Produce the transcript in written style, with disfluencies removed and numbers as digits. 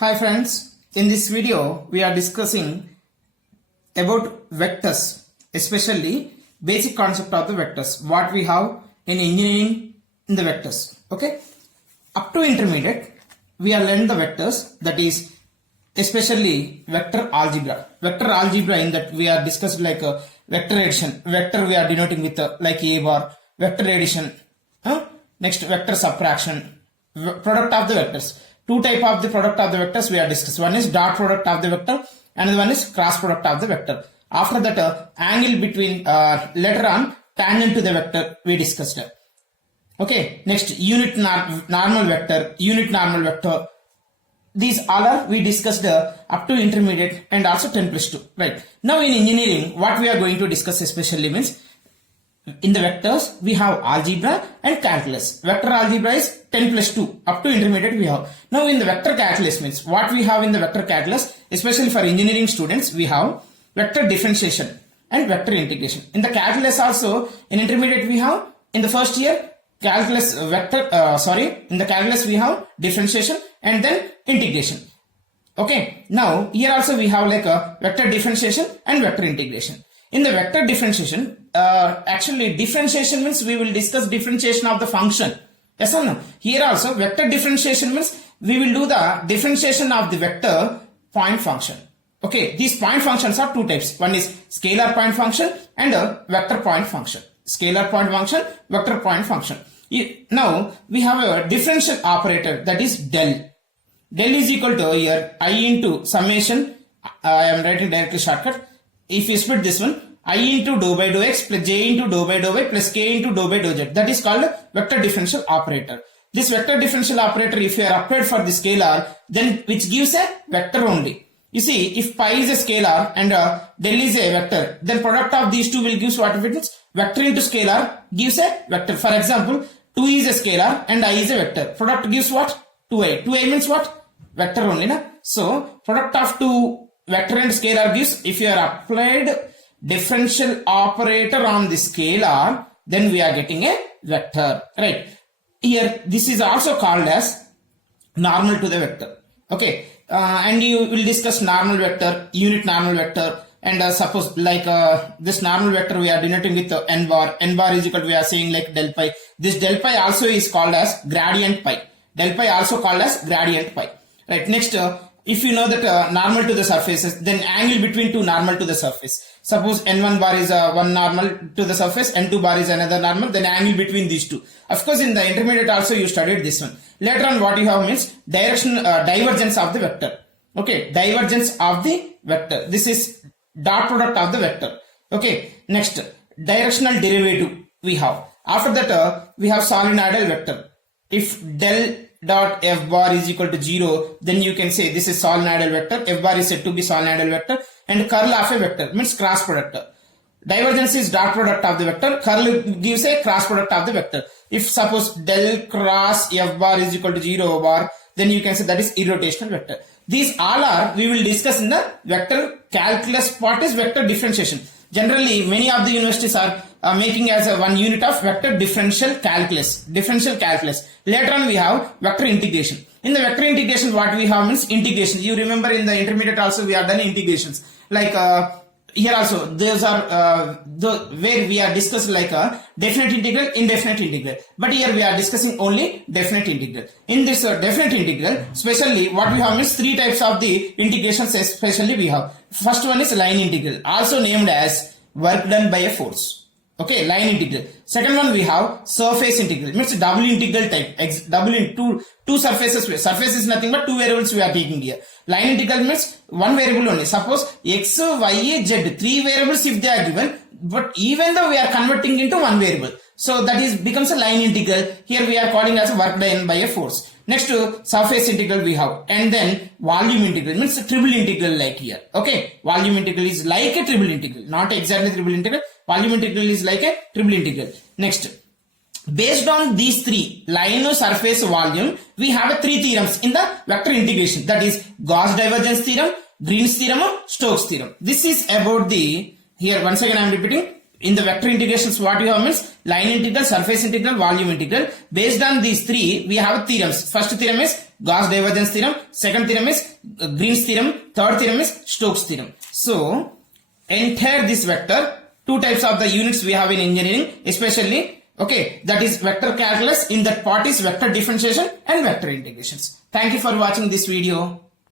Hi friends, in this video we are discussing about vectors, especially basic concept of the vectors, what we have in engineering in the vectors. Okay, up to intermediate we are learned the vectors, that is especially vector algebra. Vector algebra in that we are discussed like a vector addition, vector we are denoting with like a bar, vector addition, next vector subtraction, product of the vectors. Two type of the product of the vectors we are discussed. One is dot product of the vector, another one is cross product of the vector. After that, angle between later on tangent to the vector we discussed. Okay, next unit normal vector, unit normal vector. These all are we discussed up to intermediate and also 10+2. Right. Now in engineering, what we are going to discuss especially means in the vectors we have algebra and calculus. Vector algebra is 10+2 up to intermediate we have. Now in the vector calculus means what we have in the vector calculus, especially for engineering students, we have vector differentiation and vector integration. In the calculus also in intermediate we have in the first year calculus vector in the calculus we have differentiation and then integration. Okay, now here also we have like a vector differentiation and vector integration. In the vector differentiation, actually differentiation means we will discuss differentiation of the function. Yes or no? Here also vector differentiation means we will do the differentiation of the vector point function. Okay, these point functions are two types. One is scalar point function and a vector point function. Scalar point function, vector point function. Now we have a differential operator, that is del. Del is equal to here I into summation. I am writing directly shortcut. If you split this one, I into dou by dou x plus j into dou by dou y plus k into dou by dou z. That is called vector differential operator. This vector differential operator, if you are applied for the scalar, then which gives a vector only. You see, if pi is a scalar and del is a vector, then product of these two will give what if it is vector into scalar gives a vector. For example, 2 is a scalar and I is a vector. Product gives what? 2i. 2i means what? Vector only. Na? So, product of 2 vector and scalar gives, if you are applied differential operator on the scalar, then we are getting a vector. Right. Here, this is also called as normal to the vector. Okay. And you will discuss normal vector, unit normal vector, and suppose like this normal vector we are denoting with n bar. N bar is equal to we are saying like del pi. This del pi also is called as gradient pi. Del pi also called as gradient pi. Right. Next, if you know that normal to the surfaces, then angle between two normal to the surface. Suppose n1 bar is one normal to the surface, n2 bar is another normal, then angle between these two. Of course, in the intermediate also you studied this one. Later on what you have means direction, divergence of the vector. Okay, divergence of the vector. This is dot product of the vector. Okay, next directional derivative we have. After that we have solenoidal vector. If del dot f bar is equal to 0, then you can say this is solenoidal vector. F bar is said to be solenoidal vector, and curl of a vector means cross product. Divergence is dot product of the vector. Curl gives a cross product of the vector. If suppose del cross f bar is equal to 0 bar, then you can say that is irrotational vector. These all are we will discuss in the vector calculus part is vector differentiation. Generally, many of the universities are making as a one unit of vector differential calculus. Differential calculus. Later on we have vector integration. In the vector integration what we have means integration. You remember in the intermediate also we have done integrations. Like here also those are where we are discussed like a definite integral, indefinite integral. But here we are discussing only definite integral. In this definite integral, especially what we have means three types of the integrations especially we have. First one is line integral, also named as work done by a force. Okay, line integral. Second one we have surface integral, means double integral type. Double in two surfaces. Surface is nothing but two variables we are taking here. Line integral means one variable only. Suppose x, y, z, three variables if they are given, but even though we are converting into one variable, so that is becomes a line integral. Here we are calling as work done by a force. Next to surface integral we have, and then volume integral means a triple integral like here. Okay, volume integral is like a triple integral, not exactly triple integral. Volume integral is like a triple integral. Next, based on these three, line, surface, volume, we have three theorems in the vector integration. That is Gauss divergence theorem, Green's theorem, Stokes theorem. This is about the, here once again I am repeating, in the vector integrations, what you have means line integral, surface integral, volume integral. Based on these three, we have theorems. First theorem is Gauss divergence theorem. Second theorem is Green's theorem. Third theorem is Stokes theorem. So, entire this vector, two types of the units we have in engineering, especially, okay, that is vector calculus. In that part is vector differentiation and vector integrations. Thank you for watching this video.